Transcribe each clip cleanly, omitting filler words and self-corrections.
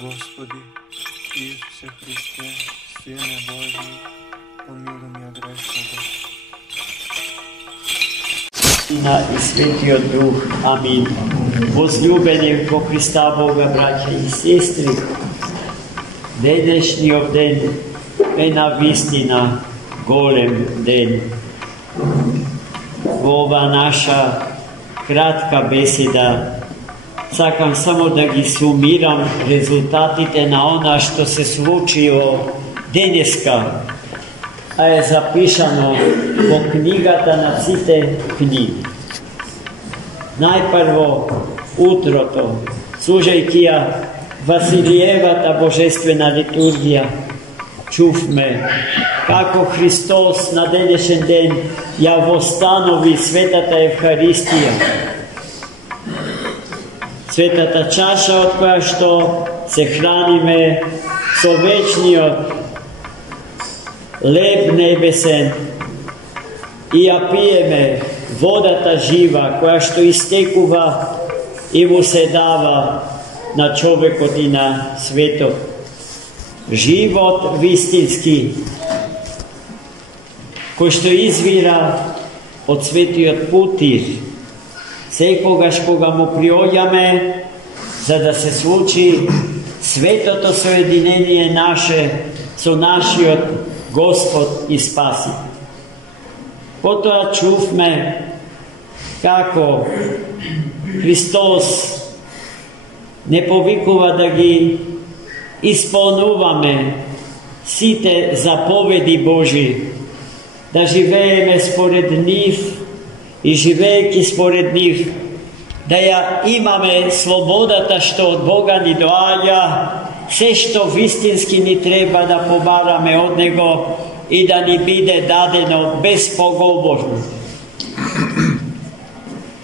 Господи, Исусе Христе, Сине Божи, помилуй ме грешного. Сина и Светиот Дух. Амин. Возлюбени во Христа Бога, браќа и сестри, денешниот ден е навистина голем ден. Во ова наша кратка беседа сакам само да ги сумирам резултатите на она што се случило денеска, а е запишано во книгата на сите книги. Најпрво, утрото, служајќи ја Василиевата божествена литургија, чувме како Христос на денешен ден ја востанови светата Евхаристија, светата чаша од која што се храниме со вечниот леб небесен и ја пиеме водата жива која што истекува и му се дава на човекот и на светот. Живот вистински кој што извира од светиот путир, секогаш кога му приоѓаме за да се случи светото соединение наше со нашиот Господ и Спасител. Потоа чувме како Христос не повикува да ги исполнуваме сите заповеди Божи, да живееме според нив и живеејќи според нив, да ја имаме слободата што од Бога ни доаѓа, се што вистински ни треба да побараме од Него и да ни биде дадено безпоговорно.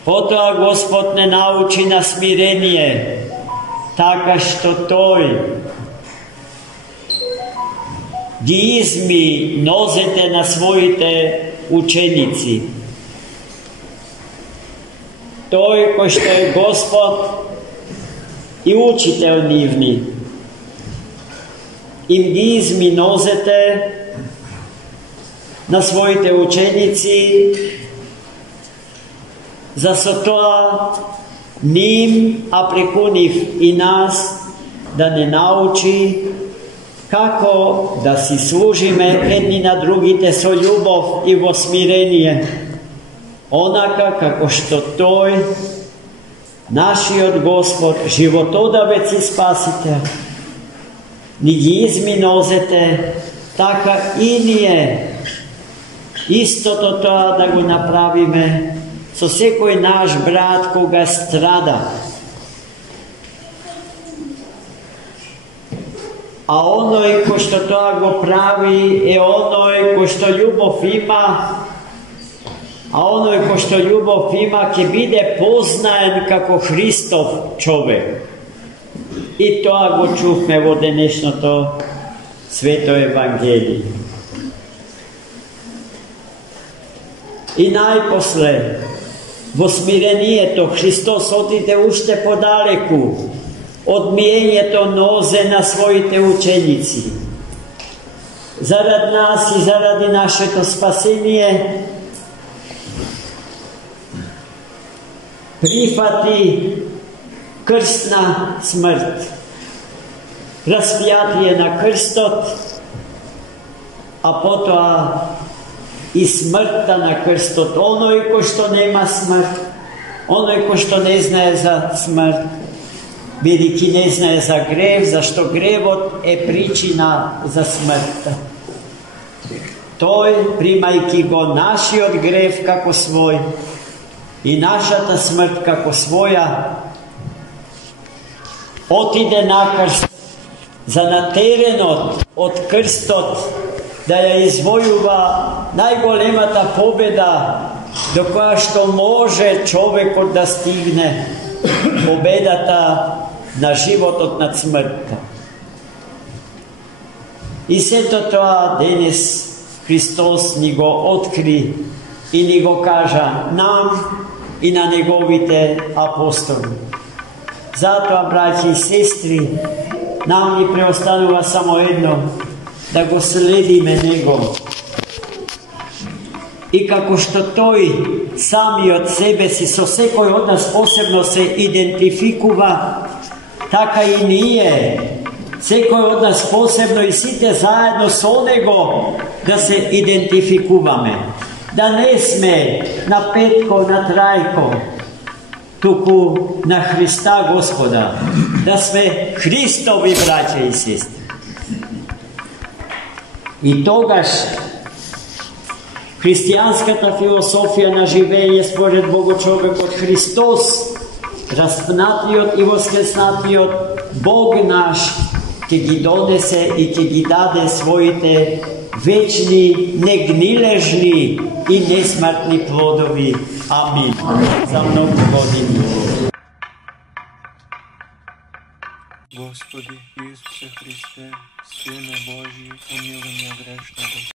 Потоа Господ не научи на смирение, така што Тој ги изми нозете на своите ученици. Тој кој што е Господ и учител нивни, им ги изми нозете на своите ученици, за со тоа ним, а преку нив и нас, да не научи како да си служиме едни на другите со љубов и во смирение, онака како што Тој, нашиот Господ, животодавец и Спасител, ни ги изми нозете, така и ние истото тоа да го направиме со секој наш брат кога страда. А оној кој што тоа го прави е оној кој што љубов има, а оној кој што љубов има ќе биде познаен како Христов човек. И тоа го чувме во денешното Свето Евангелие. И најпосле, во смирението, Христос отиде уште подалеку од миењето нозе на своите ученици. Зарад нас и заради нашето спасение, прифати крстна смрт, распјатие на крстот, а потоа и смртта на крстот. Оној кој што нема смрт, оној кој што не знае за смрт, бидејќи не знае за грев, зашто гревот е причина за смртта. Тој, примајќи го нашиот грев како свој и нашата смрт како своја, отиде на крст, за на теренот од крстот да ја извојува најголемата победа до која што може човекот да стигне, победата на животот над смртта. И сето тоа денес Христос ни го откри и ни го кажа нам и на неговите апостоли. Затоа, браќи и сестри, нам ни преостанува само едно, да го следиме Него. И како што Тој самиот себе си со секој од нас посебно се идентификува, така и ние, секој од нас посебно и сите заедно со Него да се идентификуваме. Да не сме на Петко, на Трајко, туку на Христа Господа. Да сме Христови браќа и сестри. И тогаш христијанската философија на живење според Богочовекот Христос, распнатиот и воскреснатиот Бог наш, ќе ги донесе и ќе ги даде своите вечни, негнилежни и несмртни плодови. Амин. За многу години. Господи Исусе Христе, Сине Божи, помилуй меня грешного.